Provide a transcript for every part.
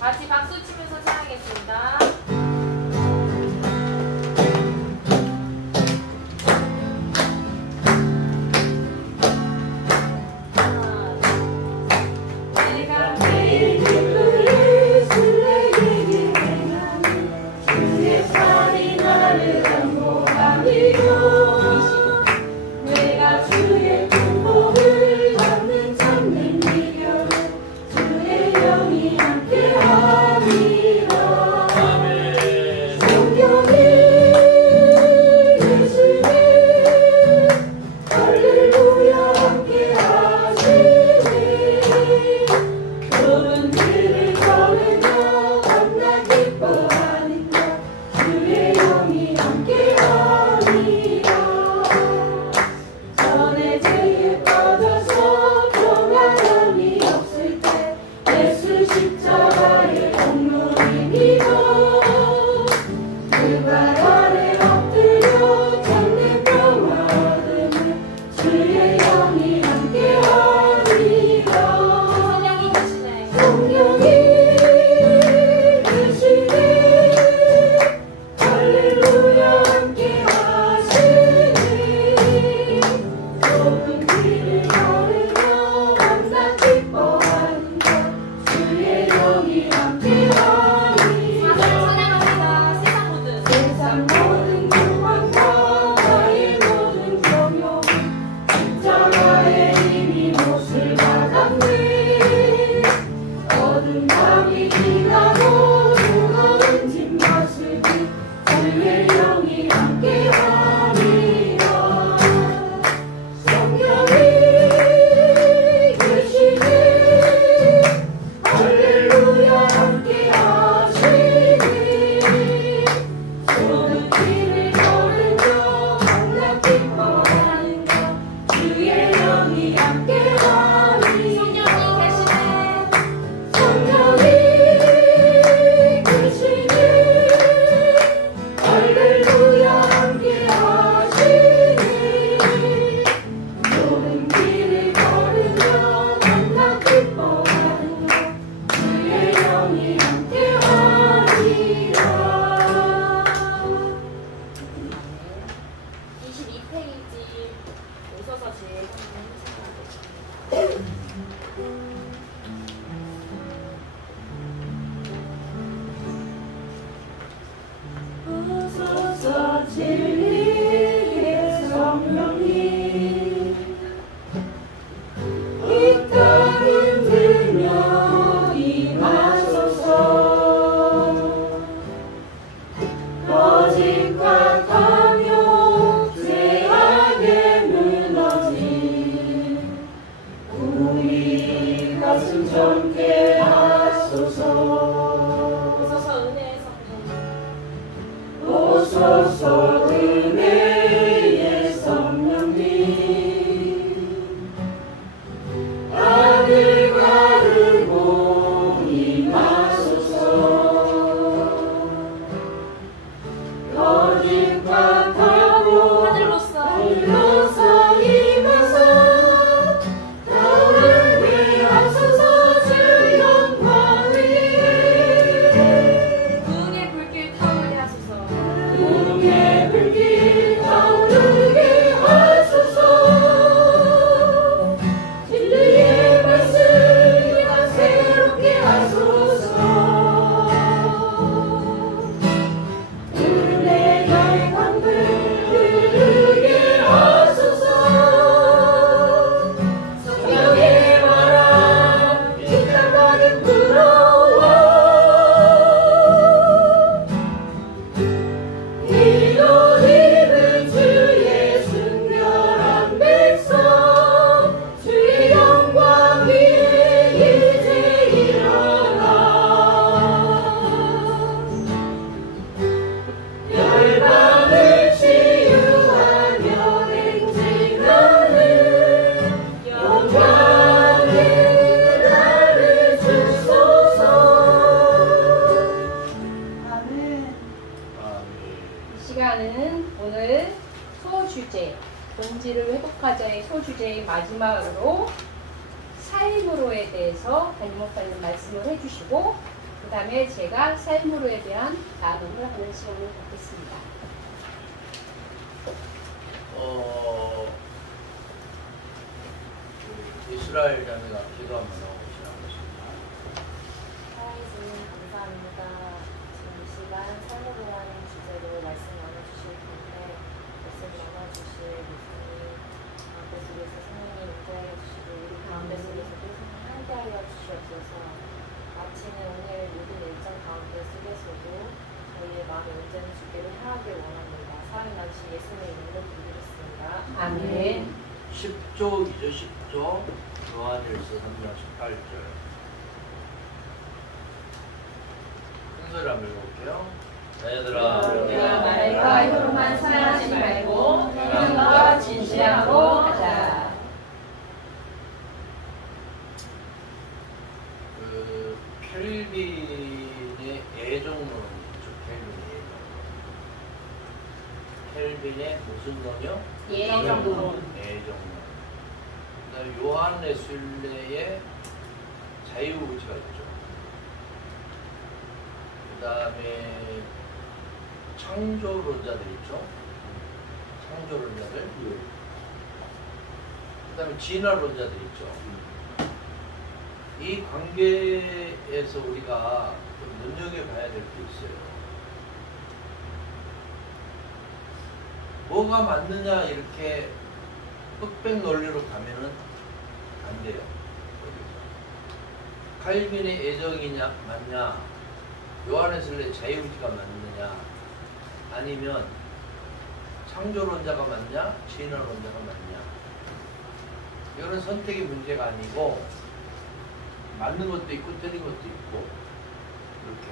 같이 박수 치면서 찬양하겠습니다. 본질을 회복하자의 소주제의 마지막으로 삶으로에 대해서 담임 목사님 말씀을 해주시고, 그 다음에 제가 삶으로에 대한 나눔을 하는 시간을 갖겠습니다. 이스라엘 자매가 기도 한번 하고 시작하겠습니다. 하나님 감사합니다. 지금 이 시간 삶으로 하는 주제로 말씀 나눠주실 텐데 말씀 나눠주실 목사님 가운데 속에서 성령님 인도하여 주시고 우리 가운데 속에서도 성령 함께하여 주시옵소서. 마치는 오늘 모든 일정 가운데 속에서도 저희의 마음의 온전히 주께를 향하길 원합니다. 사랑이 나신 예수님의 이름으로 기도드렸습니다. 아멘. 10조 2조 10조 요한일서 3장 18절 큰 소리로 한번 읽어볼게요. 얘들아 우리가 말과 혀로만 사랑하지 말고 행함과 진실함으로 하자. 켈빈의 애정론이 있죠. 켈빈의 무슨 논이요? 예정론. 애정론. 그다음에 요한 레술레의 자유의지가 있죠. 그다음에 창조론자들 있죠. 창조론자들. 그다음에 진화론자들 있죠. 이 관계에서 우리가 좀 눈여겨봐야 될 게 있어요. 뭐가 맞느냐 이렇게 흑백 논리로 가면은 안 돼요. 칼빈의 애정이냐 맞냐, 요한에슬레 자유의지가 맞느냐, 아니면 창조론자가 맞냐, 진화론자가 맞냐. 이거는 선택의 문제가 아니고 맞는 것도 있고 틀린 것도 있고 이렇게.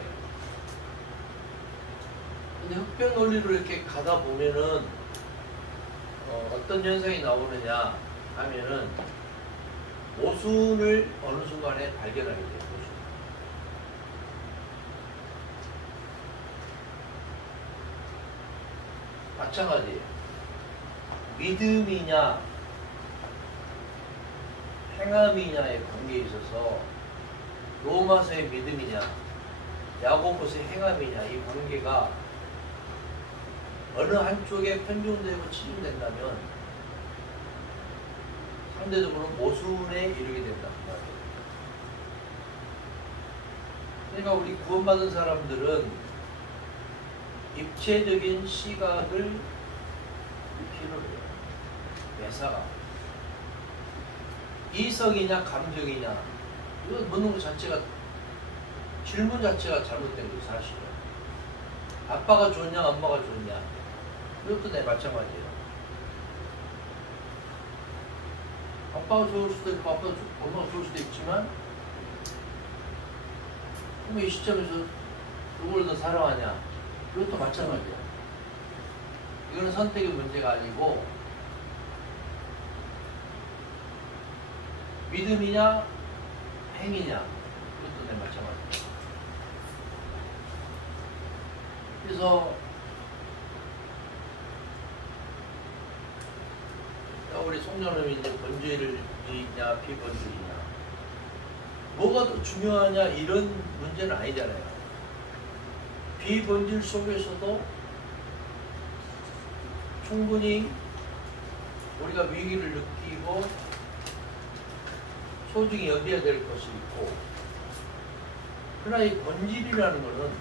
근데 흑백 논리로 이렇게 가다 보면은 어떤 현상이 나오느냐 하면은 모순을 어느 순간에 발견하게 돼요. 모순. 마찬가지예요. 믿음이냐 행함이냐의 관계에 있어서 로마서의 믿음이냐 야고보서의 행함이냐 이 관계가 어느 한쪽에 편중되고 치중된다면 상대적으로 모순에 이르게 된단 말이에요. 그러니까 우리 구원받은 사람들은 입체적인 시각을 필요로 해요. 매사가 이성이냐 감정이냐 이거 묻는 것 자체가 질문 자체가 잘못된 거예요. 사실은 아빠가 좋냐 엄마가 좋냐 이것도 내 마찬가지예요. 아빠가 좋을 수도 있고 엄마가 좋을 수도 있지만 그럼 이 시점에서 누구를 더 사랑하냐 이것도 마찬가지예요. 이거는 선택의 문제가 아니고 믿음이냐 행위냐 이것도 내 마찬가지예요. 그래서 우리 송년음이 이제 본주의냐 비본주의냐 뭐가 더 중요하냐 이런 문제는 아니잖아요. 비본질 속에서도 충분히 우리가 위기를 느끼고 소중히 여겨야 될 것이 있고, 그러나 이 본질이라는 것은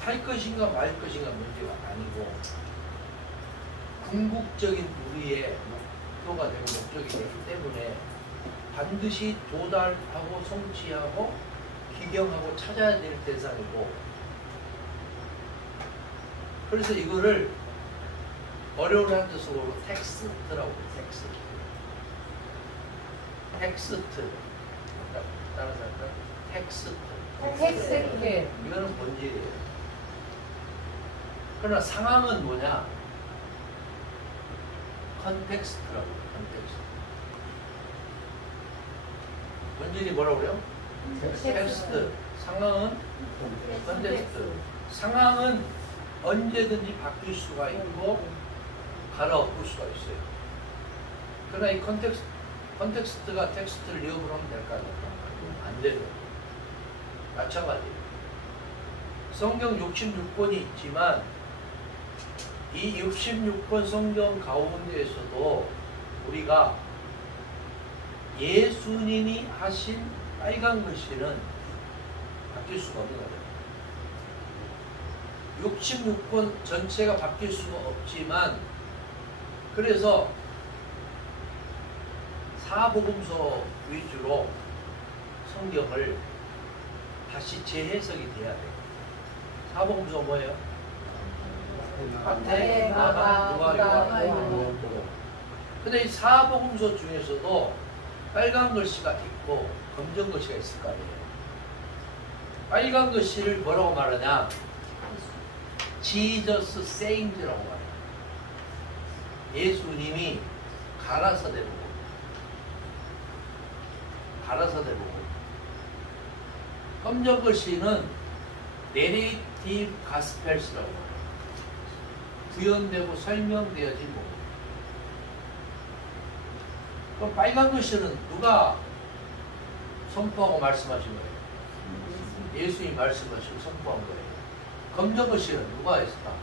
할 것인가 말 것인가 문제가 아니고 궁극적인 우리의 목표가 되고 목적이 되기 때문에 반드시 도달하고 성취하고 기경하고 찾아야 될 대상이고, 그래서 이거를 어려운 한뜻으로 텍스트라고 해요. 텍스트. 따라서 할까요? 텍스트. 텍스트. 이거는 본질이에요. 그러나 상황은 뭐냐? 컨텍스트라고 해요. 컨텍스트. 본질이 뭐라고 그래요? 텍스트. 상황은 컨텍스트. 상황은 언제든지 바뀔 수가 있고 갈아엎을 수가 있어요. 그러나 이 컨텍스트가 텍스트를 이어보면 될까요? 안 되죠. 마찬가지예요. 성경 66권이 있지만 이 66권 성경 가운데에서도 우리가 예수님이 하신 빨간 글씨는 바뀔 수가 없는 거예요. 66권 전체가 바뀔 수가 없지만 그래서 사복음서 위주로 성경을 다시 재해석이 돼야 돼요. 사복음서 뭐예요? 마태, 마가, 누가, 요한. 근데 이 사복음서 중에서도 빨간 글씨가 있고 검정 글씨가 있을 거 아니에요. 빨간 글씨를 뭐라고 말하냐? Jesus saying라고 말해요. 예수님이 가라사대보고 검정 글씨는 narrative gospels라고 말해요. 구현되고 설명되어진 부분. 그럼 빨간 글씨는 누가 선포하고 말씀하신 거예요? 예수님이 말씀하시고 선포한 거예요. 검정 글씨는 누가 했을까?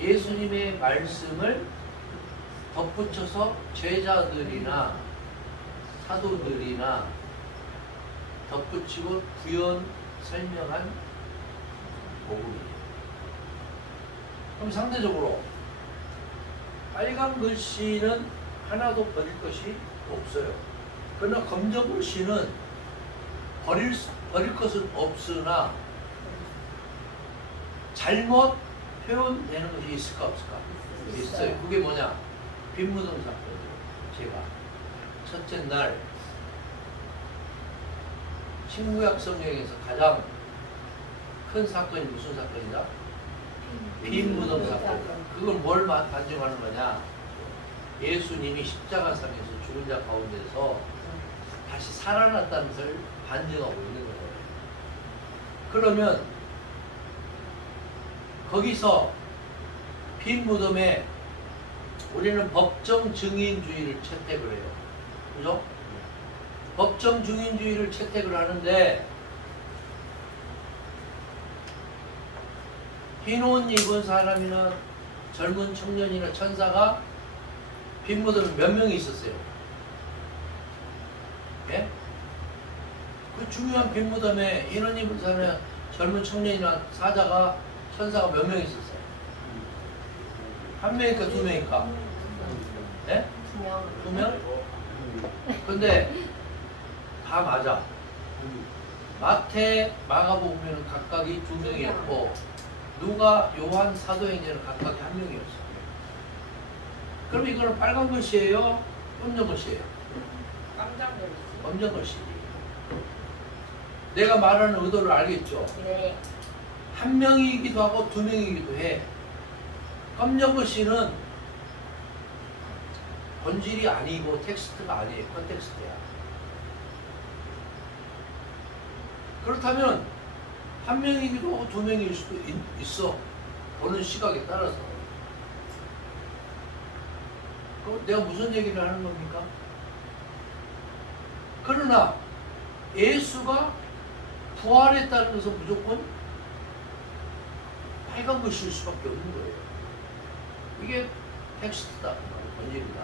예수님의 말씀을 덧붙여서 제자들이나 사도들이나 덧붙이고 구현 설명한 복음이에요. 그럼 상대적으로 빨간 글씨는 하나도 버릴 것이 없어요. 그러나 검정 글씨는 버릴 것은 없으나 잘못 표현되는 것이 있을까 없을까? 있어요. 그게 뭐냐? 빈무덤 사건이에요. 제가 첫째 날 신구약 성경에서 가장 큰 사건이 무슨 사건이다? 빈무덤 사건. 그걸 뭘 반증하는 거냐? 예수님이 십자가상에서 죽은 자 가운데서 다시 살아났다는 것을 반증하고 있는 거예요. 그러면 거기서 빈 무덤에 우리는 법정 증인주의를 채택을 해요. 그죠? 법정 증인주의를 채택을 하는데 흰 옷 입은 사람이나 젊은 청년이나 천사가 빈 무덤에 몇 명이 있었어요? 예? 그 중요한 빈 무덤에 흰 옷 입은 사람이나 젊은 청년이나 사자가 천사가 몇 명 있었어요? 한 명일까 두 명일까? 예? 두 명? 근데 다 맞아. 마태, 마가복음에는 각각이 두 명이었고 누가, 요한, 사도행전은 각각이 한 명이었어. 그럼 이거는 빨간 글씨예요? 검정 글씨예요? 검정 글씨. 내가 말하는 의도를 알겠죠? 네. 한 명이기도 하고 두 명이기도 해. 검정 글씨는 본질이 아니고 텍스트가 아니에요. 컨텍스트야. 그렇다면 한 명이기도 하고 두 명일 수도 있어. 보는 시각에 따라서. 그럼 내가 무슨 얘기를 하는 겁니까? 그러나 예수가 부활했다는 것은 무조건 빨간 글씨일 수밖에 없는 거예요. 이게 텍스트다. 본질이다.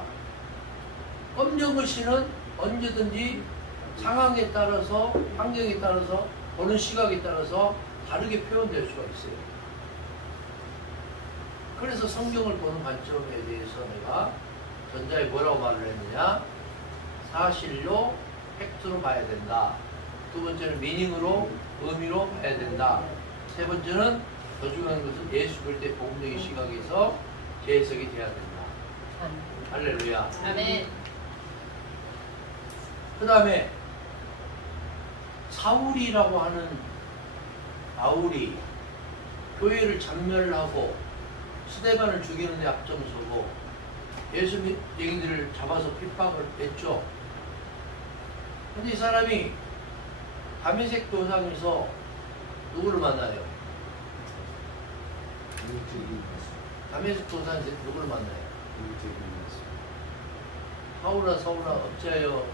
검정 글씨는 언제든지 상황에 따라서, 환경에 따라서, 보는 시각에 따라서 다르게 표현될 수가 있어요. 그래서 성경을 보는 관점에 대해서 내가 전자에 뭐라고 말을 했느냐? 사실로, 팩트로 봐야 된다. 두 번째는 미닝으로, 의미로 봐야 된다. 세 번째는 더 중요한 것은 예수 그리스도의 복음적인 시각에서 재해석이 돼야 된다. 할렐루야. 아멘. 그 다음에 사울이라고 하는 바울이 교회를 잔멸하고 스데반을 죽이는 데 앞장서고 예수 얘기들을 잡아서 핍박을 했죠. 근데 이 사람이 다메섹 도상에서 누구를 만나요? 다메섹 도상에서 누구를 만나요? 사울아 사울아 어찌하여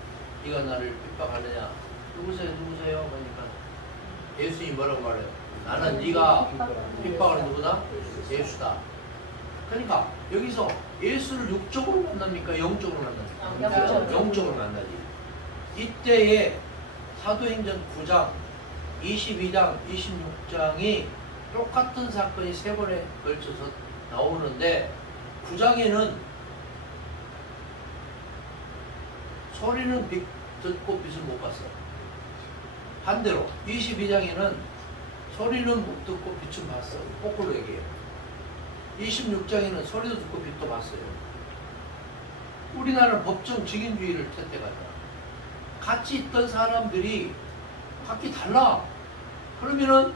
네가 나를 핍박하느냐. 누구세요 누구세요? 그러니까 예수님이 뭐라고 말해요? 나는 네가 핍박하는 누구다? 예수다. 그러니까 여기서 예수를 육적으로 만납니까? 영적으로 만납니까? 영적으로 만나지. 이때에 사도행전 9장, 22장, 26장이 똑같은 사건이 3번에 걸쳐서 나오는데 9장에는 소리는 듣고 빛을 못 봤어. 반대로 22장에는 소리는 못 듣고 빛은 봤어. 거꾸로 얘기해요. 26장에는 소리도 듣고 빛도 봤어요. 우리나라는 법정 증인주의를 택해가지고 같이 있던 사람들이 각기 달라. 그러면은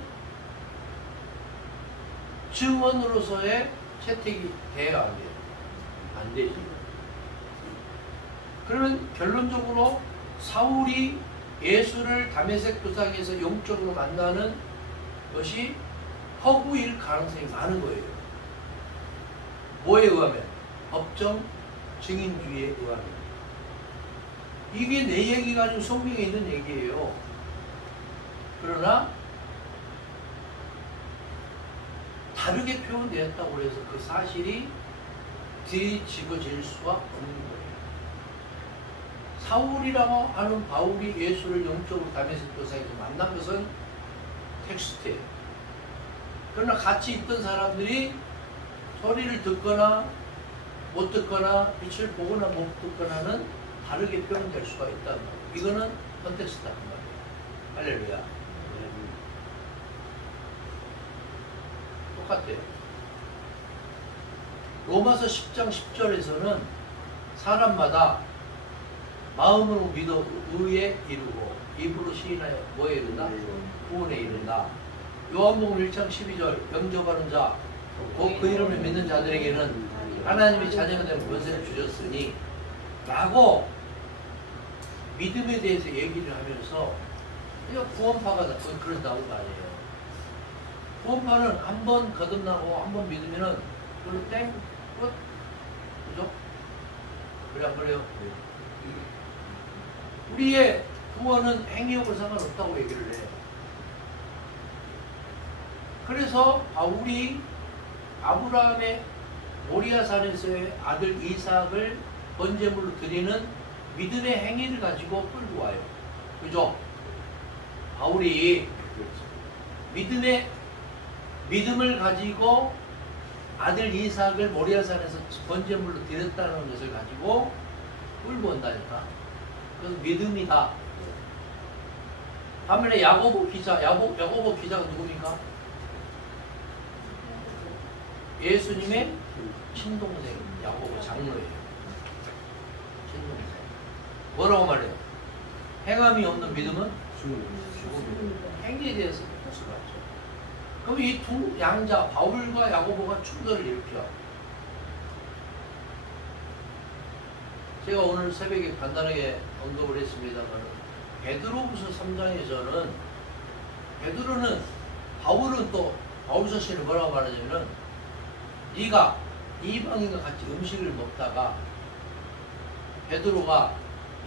증언으로서의 채택이 돼야 안 돼요? 안 되지. 그러면 결론적으로 사울이 예수를 다메섹 도상에서 영적으로 만나는 것이 허구일 가능성이 많은 거예요. 뭐에 의하면? 법정 증인주의에 의하면. 이게 내 얘기가 아니고 성경에 있는 얘기예요. 그러나 다르게 표현되었다고 해서 그 사실이 뒤집어질 수가 없는 거예요. 사울이라고 하는 바울이 예수를 영적으로 다메섹 도상에서 만난 것은 텍스트예요. 그러나 같이 있던 사람들이 소리를 듣거나 못 듣거나 빛을 보거나 못 듣거나는 다르게 표현될 수가 있다는 거예요. 이거는 컨텍스트다 그 말이에요. 할렐루야. 똑같아요. 로마서 10장 10절에서는 사람마다 마음으로 믿어 의에 이르고 입으로 시인하여 뭐에 이른다? 구원에 이른다. 요한복음 1장 12절 영접하는 자 곧 그 이름을 믿는 자들에게는 하나님이 자녀가 되는 권세를 주셨으니 라고 믿음에 대해서 얘기를 하면서 구원파가 그런다고 거 아니에요. 구원파는 한 번 거듭나고 한 번 믿으면은 그걸로 땡 끝. 그죠? 그래 안 그래요? 우리의 구원은 행위하고 상관없다고 얘기를 해요. 그래서 바울이 아브라함의 모리아산에서의 아들 이삭을 번제물로 드리는 믿음의 행위를 가지고 끌고 와요. 그죠? 바울이 믿음을 가지고 아들 이삭을 모리아산에서 번제물로 드렸다는 것을 가지고 끌고 온다니까. 그래서 믿음이다. 반면에 야고보 기자가 누굽니까? 예수님의 친동생 야고보 장로예요. 친동생. 뭐라고 말해요? 행함이 없는 믿음은 죽음이에요. 행위에 대해서 포커스가 맞죠. 그럼 이 두 양자 바울과 야고보가 충돌을 일으켜. 제가 오늘 새벽에 간단하게 언급을 했습니다만 베드로후서 3장에서는 베드로는 바울은 또 바울서신을 뭐라고 말하냐면은 네가 이방인과 같이 음식을 먹다가 베드로가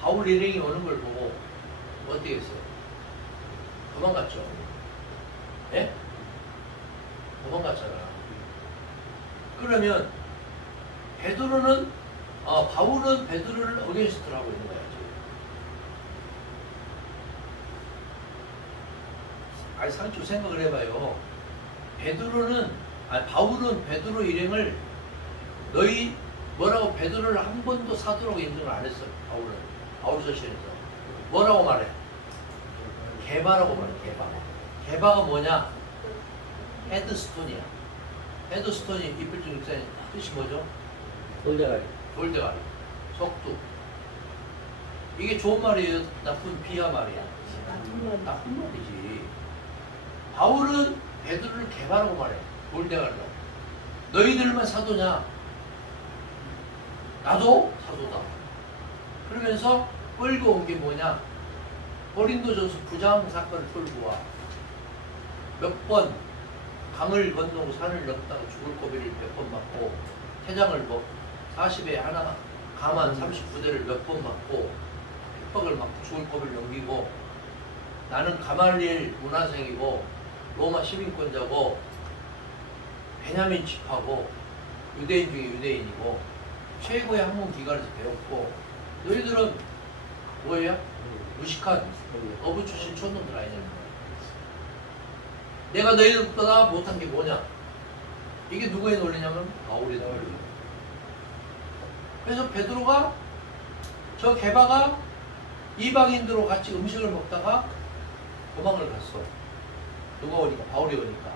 바울 일행이 오는 걸 보고 어떻게 했어요? 도망갔죠. 예? 도망갔잖아. 그러면 바울은 베드로를 어게인스트를 하고 있는 거야. 아니 상추 생각을 해봐요. 바울은 베드로 일행을 너희 뭐라고 베드로를 한 번도 사도라고 인정을 안 했어요. 바울서신에서 뭐라고 말해? 게바라고 말해. 게바가 뭐냐? 헤드스톤이야. 헤드스톤이 이필중 육사님 뜻이 뭐죠? 돌대가리. 속두. 이게 좋은 말이에요? 나쁜 비하 말이야? 나쁜 말이지. 바울은 베드로를 게바라고 말해. 돌대가리라고. 너희들만 사도냐? 나도 사도다. 그러면서 끌고 온 게 뭐냐? 고린도전서 9장 사건을 끌고 와. 몇 번 강을 건너고 산을 넘다가 죽을 고비를 몇 번 맞고 태장을 40에 하나 하만 39대를 몇 번 맞고 핍박을 맞고 죽을 법을 넘기고 나는 가말리엘 문화생이고 로마 시민권자고 베냐민 집하고 유대인 중에 유대인이고 최고의 학문 기관에서 배웠고 너희들은 뭐야? 무식한 어부 출신 촌놈들 아니냐. 내가 너희들보다 못한 게 뭐냐? 이게 누구의 논리냐면 바울의 논리. 그래서 베드로가 저 게바가 이방인들과 같이 음식을 먹다가 도망을 갔어. 누가 오니까? 바울이 오니까.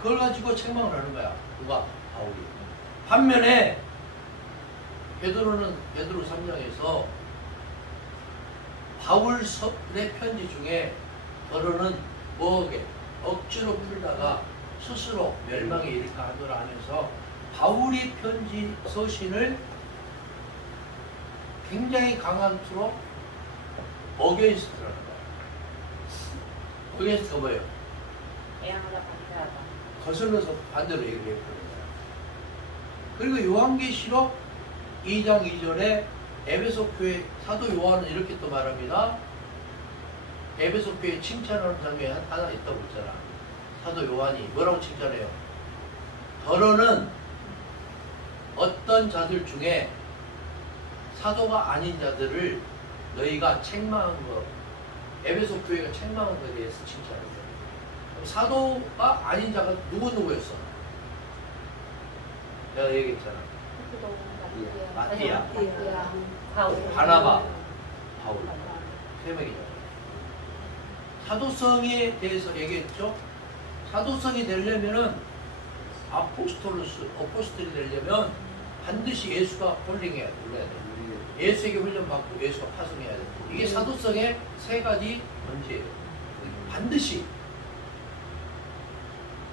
그걸 가지고 책망을 하는 거야. 누가? 바울이. 반면에 베드로는 베드로 3장에서 바울의 편지 중에 너는 뭐게 억지로 풀다가 스스로 멸망에 이를까 하더라 하면서 바울이 편지 서신을 굉장히 강한 투로 어게인스트라는 거예요. 어게인스트가 뭐예요? 애양하다 반대하다. 거슬러서 반대로 얘기를 했거든요. 그리고 요한계시록 2장 2절에 에베소 교회 사도 요한은 이렇게 또 말합니다. 에베소 교회 칭찬하는 장면이 하나 있다고 했잖아. 사도 요한이 뭐라고 칭찬해요? 더러는 어떤 자들 중에 사도가 아닌 자들을 너희가 책망한 것, 에베소 교회가 책망한 것에 대해서 칭찬했어요. 사도가 아닌 자가 누구였어? 내가 얘기했잖아. 마띠아, 바나바, 바울. 세 명이죠. 사도성에 대해서 얘기했죠. 사도성이 되려면은 어포스톨이 되려면 반드시 예수가 홀링해야 돼. 예수에게 훈련받고 예수가 파송해야 돼. 이게 사도성의 세 가지 문제예요. 반드시.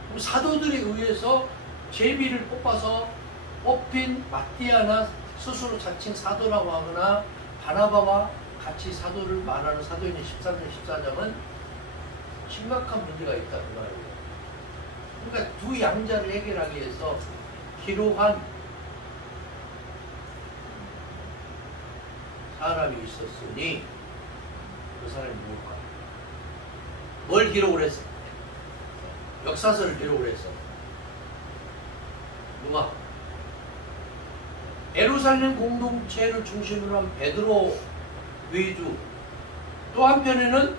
그럼 사도들에 의해서 제비를 뽑아서 뽑힌 마띠아나 스스로 자칭 사도라고 하거나 바나바와 같이 사도를 말하는 사도행전 13장 14장은 심각한 문제가 있다 그 말이에요. 그러니까 두 양자를 해결하기 위해서 기록한 사람이 있었으니 그 사람이 누굴까? 뭘 기록을 했어? 역사서를 기록을 했어. 누가? 예루살렘 공동체를 중심으로 한 베드로 위주, 또 한편에는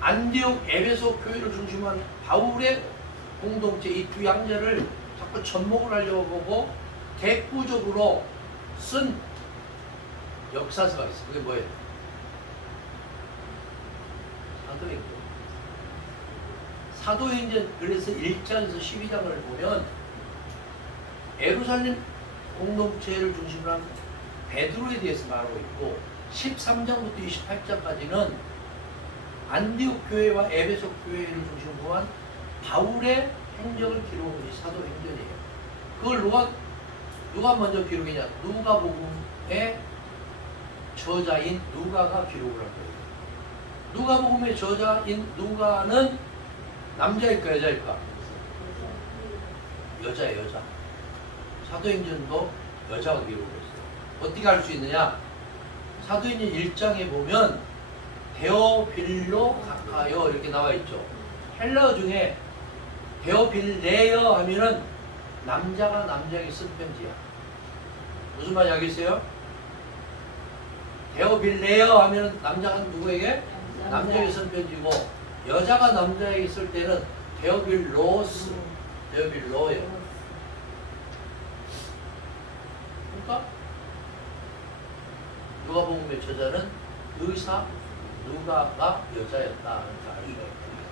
안디옥 에베소 교회를 중심으로 한 바울의 공동체, 이 두 양자를 자꾸 접목을 하려고 보고 대구적으로 쓴 역사서가 있어. 그게 뭐예요? 사도행전. 사도행전 그래서 1장에서 12장을 보면 예루살렘 공동체를 중심으로 한 베드로에 대해서 말하고 있고 13장부터 28장까지는 안디옥 교회와 에베소 교회를 중심으로 한 바울의 행적을 기록한 것이 사도행전이에요. 그걸 누가 먼저 기록했냐? 누가복음의 저자인 누가가 기록을 한 거예요. 누가복음의 저자인 누가는 남자일까 여자일까? 여자예요, 여자. 사도행전도 여자가 기록을 했어요. 어떻게 알 수 있느냐? 사도행전 1장에 보면 데오빌로 가카요 이렇게 나와 있죠. 헬라어 중에 데오빌레어 하면은 남자가 남자에게 쓴 편지야. 무슨 말인지 알겠어요? 데오빌레어 하면은 남자가 누구에게? 남자에게 쓴 편지고 여자가 남자에게 쓸 때는 데오빌로스, 데오빌로예요. 그러니까 누가복음의 저자는 의사 누가가 여자였다 하는 걸 알 수가 있습니다.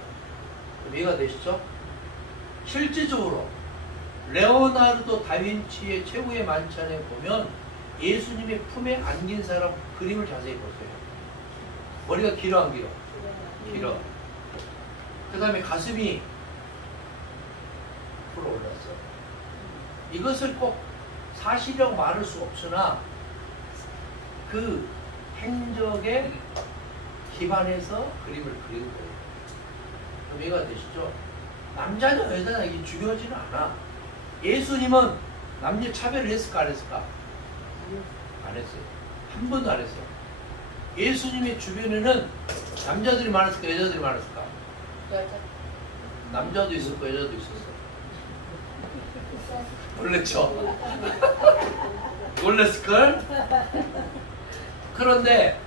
그럼 이해가 되시죠? 실질적으로 레오나르도 다빈치의 최후의 만찬에 보면 예수님의 품에 안긴 사람 그림을 자세히 보세요. 머리가 길어 안 길어? 길어. 그 다음에 가슴이 앞으로 올랐어. 이것을 꼭 사실이라고 말할 수 없으나 그 행적에 기반해서 그림을 그린 거예요. 그럼 이해가 되시죠? 남자냐 여자냐 이게 중요하지는 않아. 예수님은 남녀 차별을 했을까 안 했을까? 안 했어요. 한 번도 안 했어요. 예수님의 주변에는 남자들이 많았을까, 여자들이 많았을까? 여자. 남자도 있었고 여자도 있었어요. 놀랬죠? 놀랬을걸? 그런데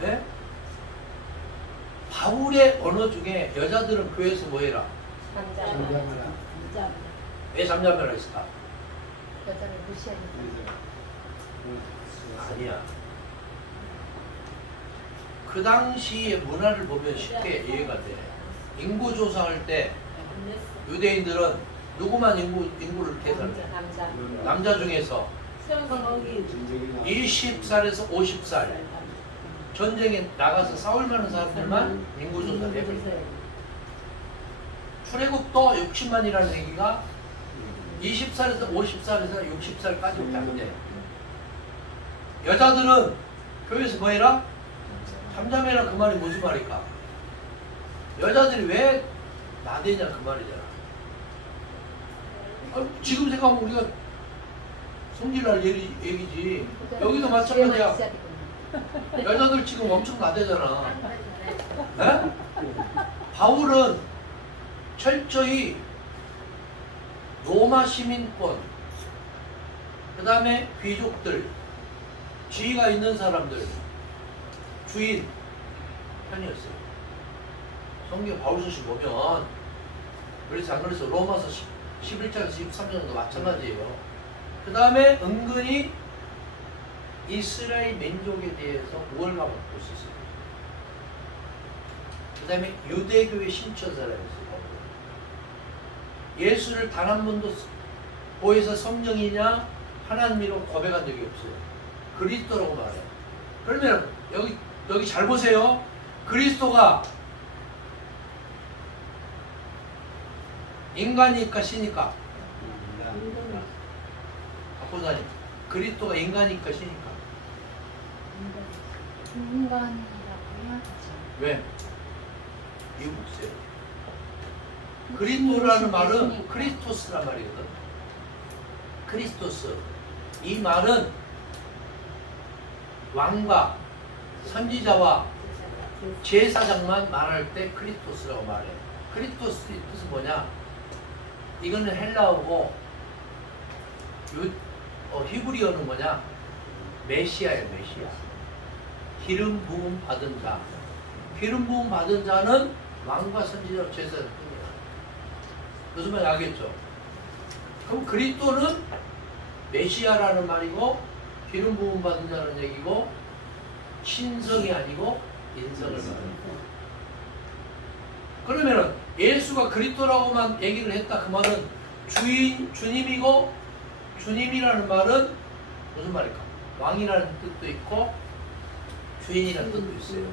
네? 바울의 언어 중에 여자들은 교회에서 뭐 해라? 남자. 왜 잠잠해라 했을까? 여자를 무시하니까. 아니야. 그 당시의 문화를 보면 쉽게 이해가 돼. 인구 조사할 때 유대인들은 누구만 인구를 계산해? 남자 중에서 20살에서 50살 전쟁에 나가서 싸울 만한 사람들만 인구 조사를 해버려요. 출애굽도 60만이라는 얘기가 20살에서 50살에서 60살까지밖에 안 돼. 여자들은 교회에서 뭐 해라? 잠잠해라. 그 말이 무슨 말일까? 여자들이 왜 나대냐 그 말이잖아. 지금 생각하면 우리가 성질날 얘기지. 여기도 마찬가지야. 여자들 지금 엄청 나대잖아. 네? 바울은 철저히 로마 시민권, 그 다음에 귀족들, 지위가 있는 사람들, 주인 편이었어요. 성경 바울서시 보면 그래서 안 그래서 로마서 11장에서 13장도 마찬가지예요. 그 다음에 은근히 이스라엘 민족에 대해서 우월감을 갖고 있었어요. 그 다음에 유대교의 신천사라였어요. 예수를 단 한 번도 보혜사 성령이냐 하나님이라고 고백한 적이 없어요. 그리스도라고 말해요. 그러면 여기 잘 보세요. 그리스도가 인간이니까 신이니까? 박보사님, 그리스도가 인간이니까 신이니까? 인간이라고 해야죠. 왜? 이유 보세요. 그리스도라는 말은 크리스토스란 말이거든. 크리스토스. 이 말은 왕과 선지자와 제사장만 말할 때 크리스토스라고 말해. 크리스토스의 뜻은 뭐냐? 이거는 헬라어고 히브리어는 뭐냐? 메시아예요. 메시아. 기름 부음 받은 자. 기름 부음 받은 자는 왕과 선지자 제사장 뿐이야. 무슨 말인지 알겠죠? 그럼 그리스도는 메시아라는 말이고 기름 부음 받은 자는 얘기고 신성이 아니고 인성을 말합니다. 그러면은 예수가 그리스도라고만 얘기를 했다. 그 말은 주님이고 주님이라는 말은 무슨 말일까? 왕이라는 뜻도 있고 주인이라는 뜻도 있어요.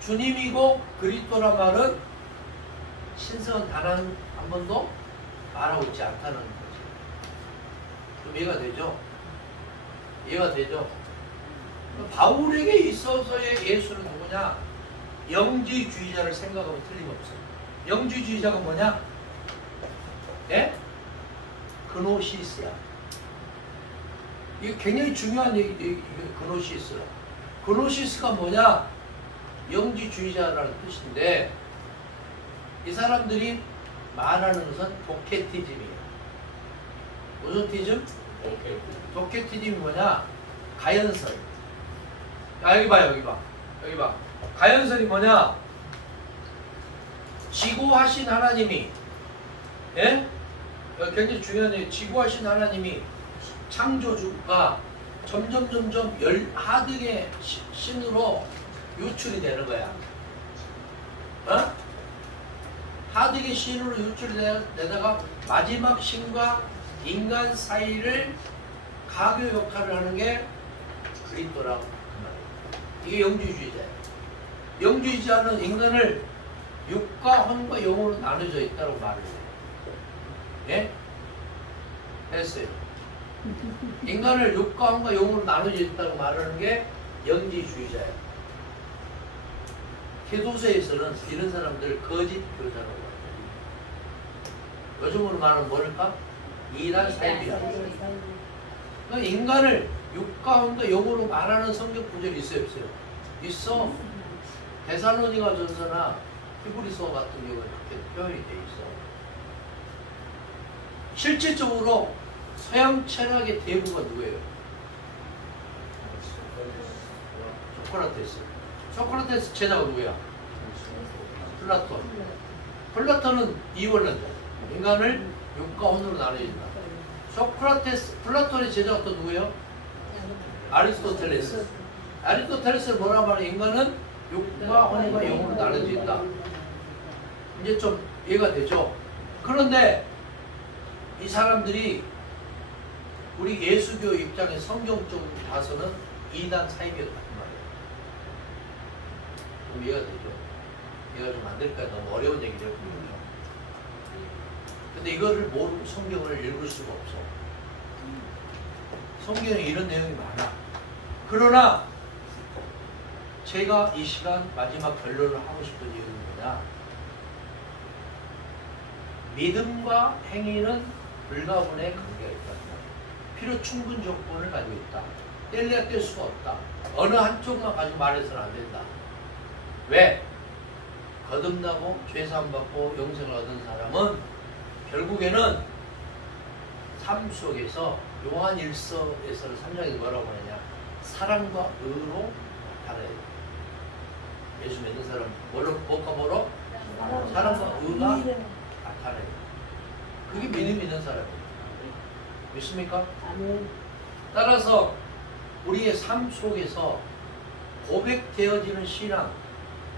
주님이고 그리스도란 말은 신성은 단 한 번도 말하고 있지 않다는 거지. 그럼 이해가 되죠? 이해가 되죠? 바울에게 있어서의 예수는 누구냐? 영지주의자를 생각하면 틀림없어요. 영지주의자가 뭐냐? 예? 그노시스야. 이게 굉장히 중요한 얘기, 그노시스. 그노시스가 뭐냐? 영지주의자라는 뜻인데, 이 사람들이 말하는 것은 도케티즘이에요. 무슨 티즘? 도케티즘이 뭐냐? 가연설. 아, 여기 봐, 여기 봐. 여기 봐. 가연설이 뭐냐? 지고하신 하나님이, 예? 굉장히 중요한 얘기. 지고하신 하나님이 창조주가 점점 하등의 신으로 유출이 되는 거야. 어? 하등의 신으로 유출이 되다가 마지막 신과 인간 사이를 가교 역할을 하는 게 그리스도라고. 이게 영주주의자예요. 영주주의자는 인간을 육과 혼과 영으로 나눠져 있다고 말을 해요. 예? 됐어요. 인간을 육과 혼과 영으로 나눠져 있다고 말하는 게 영지주의자예요. 기도서에서는 이런 사람들 거짓 교사라고 합니다. 요즘으로 말하면 뭘까? 이단 사이비야. 그러니까 인간을 육 가운데 영으로 말하는 성경 구절이 있어요, 없어요? 있어. 데살로니가 전서나 히브리서 같은 경우에 그렇게 표현이 돼 있어. 실질적으로 서양 철학의 대부가 누구예요? 소크라테스. 소크라테스 제자가 누구야? 플라톤. 플라톤은 이원론자. 인간을 육과 혼으로 나눠진다. 소크라테스, 플라톤의 제자가 또 누구예요? 아리스토텔레스. 아리스토텔레스는 뭐라 말해? 인간은 육과 혼과 영으로 나눠진다. 이제 좀 이해가 되죠? 그런데 이 사람들이 우리 예수교 입장에 성경적으로 봐서는 이단 사입이었단 말이에요. 좀 이해가 되죠? 이해가 좀 안 될까요? 너무 어려운 얘기를 했거든요. 근데 이거를 모르고 성경을 읽을 수가 없어. 성경에 이런 내용이 많아. 그러나 제가 이 시간 마지막 결론을 하고 싶은 이유는 뭐냐? 믿음과 행위는 불가분의 관계가 있다. 필요 충분 조건을 가지고 있다. 뗄래야 뗄 수가 없다. 어느 한쪽만 가지고 말해서는 안 된다. 왜? 거듭나고 죄사함 받고 영생을 얻은 사람은 결국에는 삶 속에서 요한 1서에서는 3장에서 뭐라고 하느냐? 사랑과 의로 나타내야 돼. 예수 믿는 사람 뭐가 뭐로? 사랑과 의가 나타내야 돼. 그게 믿음 있는 사람이에요. 믿습니까? 따라서 우리의 삶 속에서 고백되어지는 신앙,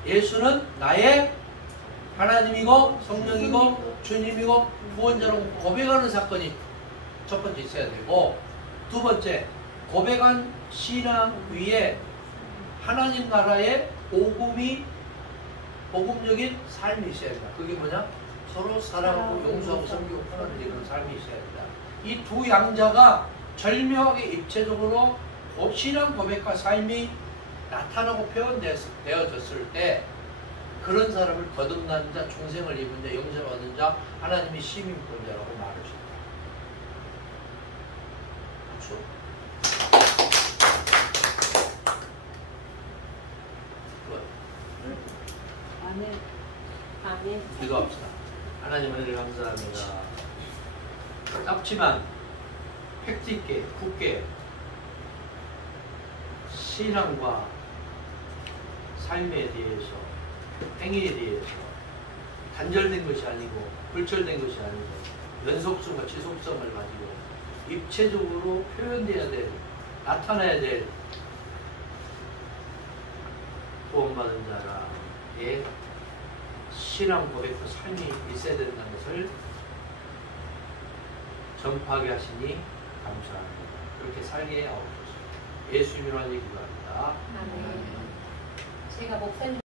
예수는 나의 하나님이고 성령이고 주님이고 구원자라고 고백하는 사건이 첫 번째 있어야 되고, 두 번째, 고백한 신앙 위에 하나님 나라의 복음적인 삶이 있어야 된다. 그게 뭐냐? 서로 사랑하고 용서하고 섬기고 편안을 이루는 삶이 있어야 된다. 이 두 양자가 절묘하게 입체적으로 신앙 고백과 삶이 나타나고 표현되어졌을 때 그런 사람을 거듭난 자, 중생을 입은 자, 영생을 얻은 자, 하나님의 시민권자라고 말할 수 있다. 그렇죠? 아멘. 기도합시다. 하나님 은혜를 감사합니다. 짧지만 팩트 있게 굳게 신앙과 삶에 대해서, 행위에 대해서 단절된 것이 아니고 불철된 것이 아니고 연속성과 지속성을 가지고 입체적으로 표현돼야 될, 나타나야 될 구원받은 자라의 신앙 고백과 삶이 있어야 된다는 것을 전파하게 하시니 감사합니다. 그렇게 살게 하옵소서. 예수 이름으로 기도합니다. 제가 목사님